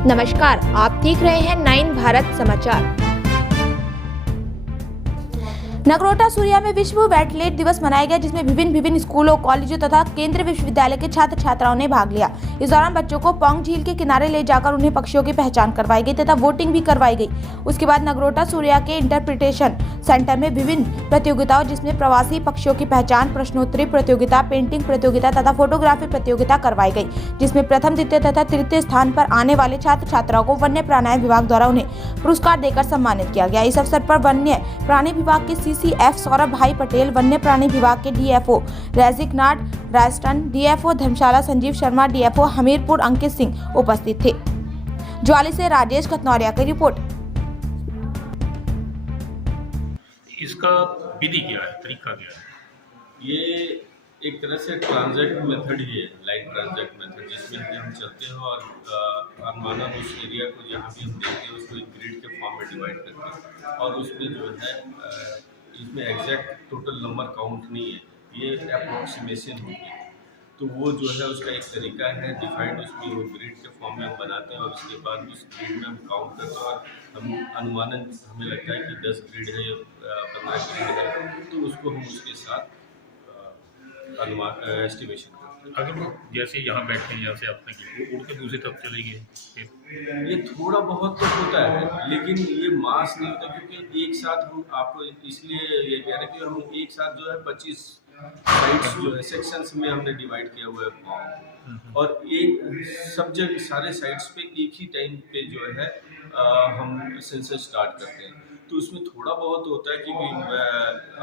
नमस्कार, आप देख रहे हैं 9 भारत समाचार। नगरोटा सूर्या में विश्व वेटलैंड दिवस मनाया गया, जिसमें विभिन्न स्कूलों, कॉलेजों तथा केंद्रीय विश्वविद्यालय के छात्र छात्राओं ने भाग लिया। इस दौरान बच्चों को पौंग झील के किनारे ले जाकर उन्हें पक्षियों की पहचान करवाई गई तथा वोटिंग भी करवाई गई। उसके बाद नगरोटा सूर्या के इंटरप्रिटेशन सेंटर में विभिन्न प्रतियोगिताओं, जिसमें प्रवासी पक्षियों की पहचान, प्रश्नोत्तरी प्रतियोगिता, पेंटिंग प्रतियोगिता तथा फोटोग्राफी प्रतियोगिता करवाई गई, जिसमें प्रथम, द्वितीय तथा तृतीय स्थान पर आने वाले छात्र छात्राओं को वन्य प्राणी विभाग द्वारा उन्हें पुरस्कार देकर सम्मानित किया गया। इस अवसर पर वन्य प्राणी विभाग के CCF सौरभ भाई पटेल, वन्य प्राणी विभाग के DFO रैजिक नाड राजस्थान, DFO धर्मशाला संजीव शर्मा, DFO हमीरपुर अंकित सिंह उपस्थित थे। ज्वाली से राजेश खतनौरिया की रिपोर्ट। इसका विधि क्या है, तरीका क्या है? ये एक तरह से ट्रांजैक्ट मेथड ही है, लाइट ट्रांजैक्ट मेथड, जिसमें कि हम चलते हैं और अनुमानन उस एरिया को जहाँ भी हम देखते हैं उसको एक ग्रिड के फॉर्म में डिवाइड करते हैं और उसमें जो है इसमें एग्जैक्ट टोटल नंबर काउंट नहीं है, ये अप्रोक्सीमेशन होगी। तो वो जो है उसका एक तरीका है डिफाइंड, उसमें वो ग्रिड के फॉर्म में हम बनाते हैं और उसके बाद उस ग्रिड में हम काउंट करते हैं और हम अनुमानन हमें लगता है कि 10 ग्रिड है या 15 ग्रिड है, तो उसको हम उसके साथ अनुमान एस्टिमेशन करते हैं। अगर वो जैसे यहाँ बैठे हैं, यहाँ से आपने की वो उड़ के दूसरी तरफ चले गए, ये थोड़ा बहुत तो होता है, लेकिन ये मास नहीं होता, क्योंकि एक साथ हम आपको इसलिए ये कह रहे हैं कि हम एक साथ जो है 25 साइट्स जो है सेक्शंस में हमने डिवाइड किया हुआ है फॉर्म, और एक सब जगह सारे साइट्स पे एक ही टाइम पे जो है हम सेंसस स्टार्ट करते हैं। तो उसमें थोड़ा बहुत होता है, क्योंकि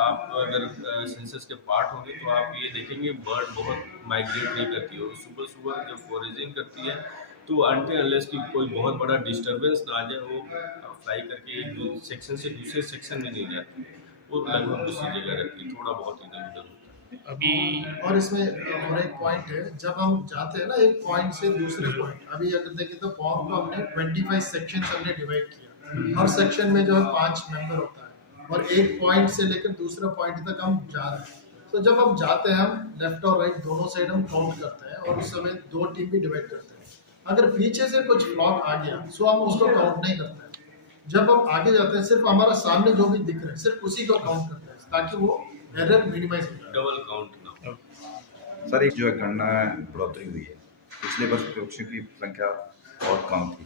आप अगर सेंसस के पार्ट होंगे तो आप ये देखेंगे बर्ड बहुत माइग्रेट नहीं करती है, सुबह सुबह जब फॉरेजिंग करती है तो अनटिल अनलेस की कोई बहुत बड़ा डिस्टर्बेंस ना आ जाए, वो फ्लाई करके एक सेक्शन से दूसरे सेक्शन में नहीं जाती, वो लगभग उसी जगह रहती है, थोड़ा बहुत इधर उधर होता है। अभी और इसमें और एक पॉइंट है, जब हम जाते हैं ना एक पॉइंट से दूसरे पॉइंट, अभी अगर देखें तो फॉर्म को हमने 25 सेक्शन हमने डिवाइड किया। हर सेक्शन में जो है 5 मेंबर होता है और एक पॉइंट से लेकर दूसरा पॉइंट तक हम जा रहे हैं। तो जब हम जाते हैं, हम लेफ्ट और राइट दोनों साइड हम काउंट करते हैं और उस समय 2 टीम भी डिवाइड करते हैं। अगर पीछे से कुछ फ्लॉक आ गया तो हम उसको काउंट नहीं करते हैं। जब हम आगे जाते हैं, सिर्फ हमारा सामने जो भी दिख रहा है सिर्फ उसी को काउंट करते हैं, ताकि वो एरर मिनिमाइज हो जाए, डबल काउंट ना हो। सर, एक जो है गणना बढ़ोतरी हुई है, पिछले वर्ष पक्षियों की संख्या बहुत कम थी,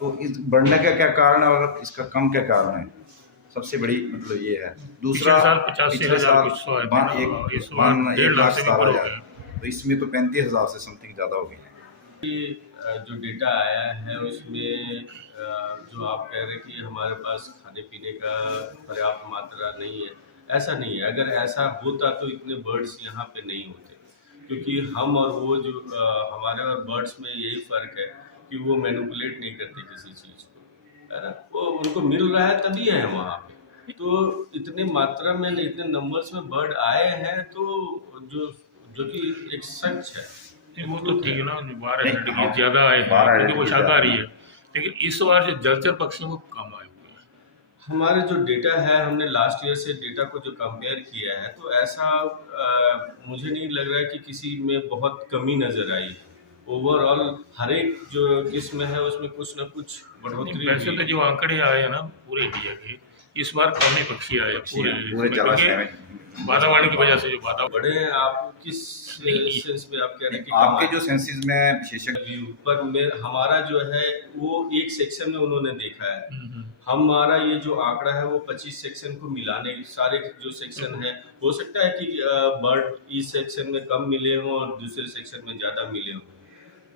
तो इस बढ़ने का क्या कारण है और इसका कम क्या कारण है? सबसे बड़ी मतलब ये है। दूसरा, पिछले साल 1 लाख 17,000, तो इसमें तो 35,000 से समथिंग ज़्यादा हो गई है। जो डेटा आया है उसमें जो आप कह रहे हैं कि हमारे पास खाने पीने का पर्याप्त मात्रा नहीं है, ऐसा नहीं है। अगर ऐसा होता तो इतने बर्ड्स यहाँ पे नहीं होते, क्योंकि हम और वो जो हमारे और बर्ड्स में यही फ़र्क है कि वो मैनिपुलेट नहीं करते किसी चीज़ को, है ना, वो उनको मिल रहा है तभी है वहाँ पे। तो इतने मात्रा में, इतने नंबर्स में बर्ड आए हैं, तो जो कि एक सच है। वो तो ठीक है ना, 12 डिग्री ज़्यादा आए हैं क्योंकि वो शाकाहारी है, लेकिन इस बार जो जलचर पक्षियों को कम आए हुए हैं। हमारे जो डेटा है, हमने लास्ट ईयर से डेटा को जो कंपेयर किया है, तो ऐसा मुझे नहीं लग रहा है कि किसी में बहुत कमी नज़र आई है। ओवरऑल हर एक जो किस्म है उसमें कुछ ना कुछ बढ़ोतरी। वैसे तो जो आंकड़े आए हैं ना पूरे इंडिया के, इस बार कम ही पक्षी आए पूरे वातावरण की वजह से। जो वातावरण बड़े हैं, आप किस सेंस में आप कह रहे हैं कि आपके जो सेंसिस में विशेषज्ञ पर हमारा जो है वो एक सेक्शन में उन्होंने देखा है। हमारा ये जो आंकड़ा है वो 25 सेक्शन को मिलाने, सारे जो सेक्शन है, हो सकता है कि बर्ड इस सेक्शन में कम मिले हों और दूसरे सेक्शन में ज़्यादा मिले हों।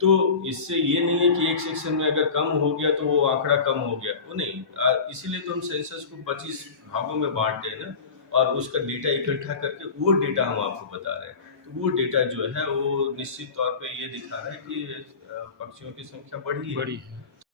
तो इससे ये नहीं है कि एक सेक्शन में अगर कम हो गया तो वो आंकड़ा कम हो गया, वो नहीं। इसीलिए तो हम सेंसस को 25 भागों में बांटते हैं ना, और उसका डेटा इकट्ठा करके वो डेटा हम आपको बता रहे हैं। तो वो डेटा जो है वो निश्चित तौर पे ये दिखा रहा है कि पक्षियों की संख्या बढ़ी है।